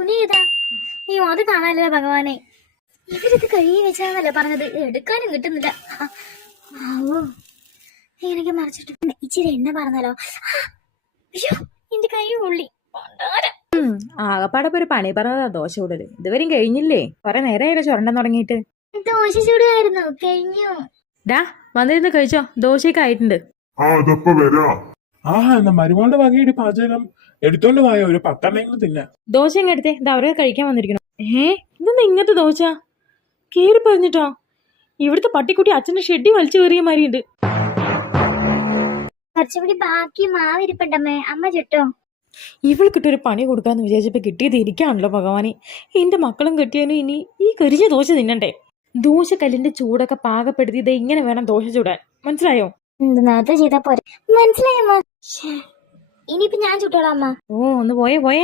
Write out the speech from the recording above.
തുണി ഏതാ? അയ്യോ അത് കാണാനല്ലോ ഭഗവാനെ. ഇവരിത് കഴുകി വെച്ചാന്നല്ലേ പറഞ്ഞത്, എടുക്കാനും കിട്ടുന്നില്ല. എനിക്ക് മറിച്ചിട്ട് ഇച്ചിരി എണ്ണ പറഞ്ഞാലോ? അയ്യോ എന്റെ കൈ ഉള്ളി. ആകപ്പാടെ ഒരു പണി പറഞ്ഞതാ ദോശ ചൂടല്. ഇതുവരെയും കഴിഞ്ഞില്ലേ? കൊറേ നേരമായില്ലേ ചുരണ്ടാൻ തുടങ്ങിയിട്ട്. ദോശ ചൂടുമായിരുന്നു, കഴിഞ്ഞു. ഡാ വന്നിരുന്ന് കഴിച്ചോ, ദോശയൊക്കെ ആയിട്ടുണ്ട്. എന്നാ മരുമോളുടെ വകയുടെ പാചകം എടുത്തോണ്ട് പോയ ഒരു 10 തിന്നാ. ദോശ ഇങ്ങ് എടുത്തേ, ഇത് അവരെ കഴിക്കാൻ വന്നിരിക്കണം. ഇതെന്താ ഇങ്ങനത്തെ ദോശ? കേറി പറഞ്ഞിട്ടോ? ഇവിടുത്തെ പട്ടിക്കുട്ടി അച്ഛന്റെ ഷെഡി വലിച്ചു കയറിയ മാതിരി ഉണ്ട്. കുറച്ചുകൂടി ബാക്കി മാവിരിപ്പുണ്ടമ്മേ, അമ്മ ചുട്ടോ? ഇവൾക്കിട്ടൊരു പണി കൊടുക്കാന്ന് വിചാരിച്ചപ്പോ കിട്ടിയത് എനിക്കാണല്ലോ ഭഗവാനെ. എന്റെ മക്കളും കെട്ടിയാലും ഇനി ഈ കരിഞ്ഞ ദോശ തിന്നണ്ടേ? ദോശക്കല്ലിന്റെ ചൂടൊക്കെ പാകപ്പെടുത്തി ഇത് ഇങ്ങനെ വേണം ദോശ ചൂടാൻ, മനസ്സിലായോ? നേരത്തെ ചെയ്താ പോരെ. മനസ്സിലായമ്മ. ഇനിയിപ്പൊ ഞാൻ ചുട്ടോളാം അമ്മ. ഓ ഒന്ന് പോയേ.